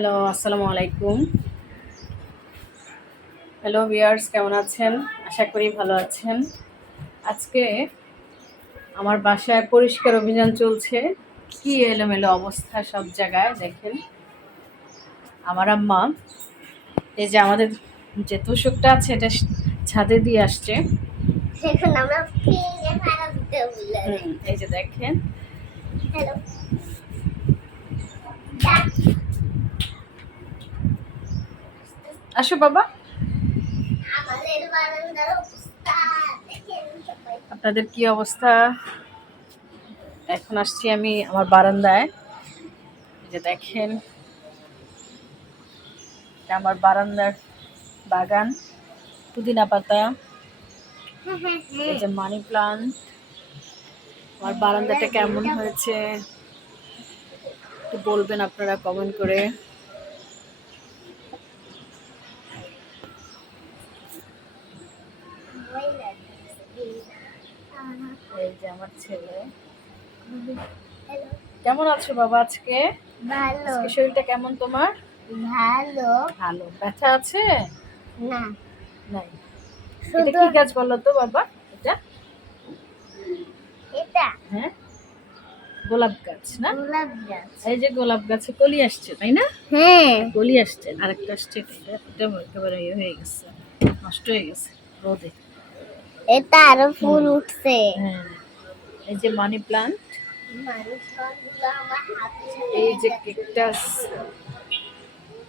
Hello আসসালামু আলাইকুম। Hello viewers কেমন আছেন? আশা করি ভালো আছেন। আজকে আমার বাসায় পরিষ্কার অভিযান চলছে। কি এলোমেলো অবস্থা সব জায়গায় দেখেন। আমার আম্মা এই যে আমাদের যে তোষকটা আছে এটা ছাদে দিয়ে আসছে। এই যে দেখেন। হ্যালো। আসো বাবা। আপনাদের কি অবস্থা? এখন আসছি আমি আমার বারান্দায়। এই যে দেখেন আমার বারান্দার বাগান পুদিনা পাতা এই যে মানি প্লান্ট। আমার বারান্দাটা কেমন হয়েছে? একটু বলবেন আপনারা কমেন্ট করে। এই যে আমার ছেলে। কেমন আছো বাবা আজকে? ভালো। শরীরটা কেমন তোমার? ভালো। ভালো। ব্যথা আছে? না। নাই। এটা কি গাছ বলো তো বাবা? এটা? এটা। হ্যাঁ? গোলাপ গাছ না? গোলাপ গাছ। এই যে গোলাপ গাছে কলি আসছে তাই না? হ্যাঁ। কলি আসছে আরেকটা আসছে এটা এটা একেবারে ইয়ে হয়ে গেছে নষ্ট হয়ে গেছে রোদে। এটা আরও ফুল উঠছে। হ্যাঁ। এই যে মানি প্লান্ট। এই যে কেকটাস।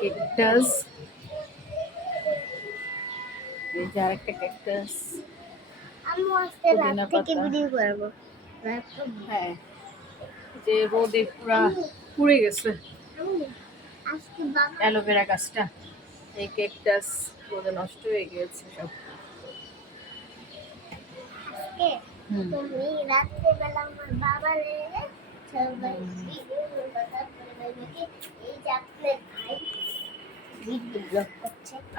কেকটাস। এই যে আরেকটা কেকটাস। আমি আজকে রাত থেকে ভিডিও করব। হ্যাঁ। যে রোদে পুরা পুড়ে গেছে। অ্যালোভেরা গাছটা। এই কেকটাস রোদে নষ্ট হয়ে গিয়েছে সব আজকে হুম তুমি রাত্রেবেলা আমার বাবা সবাই এই যে আপনার ভাই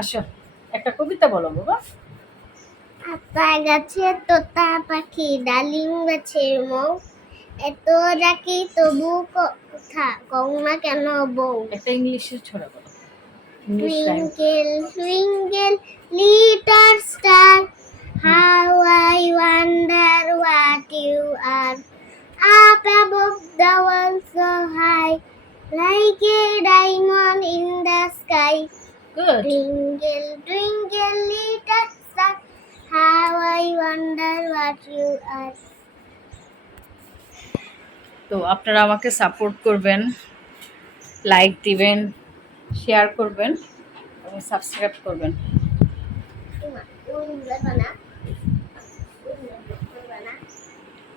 আসো একটা কবিতা বলো বাবা। আতা গাছে তোতা পাখি ডালিম গাছের মৌ। এত ডাকি তবু কথা কও না কেন বউ। একটা ইংলিশের ছড়া বলো। English rhyme Twinkle, twinkle, little star, how the world so high, like a diamond in the sky. Good Twinkle, twinkle, little star, how I wonder what you are. তো আপনারা আমাকে সাপোর্ট করবেন লাইক দিবেন শেয়ার করবেন এবং subscribe করবেন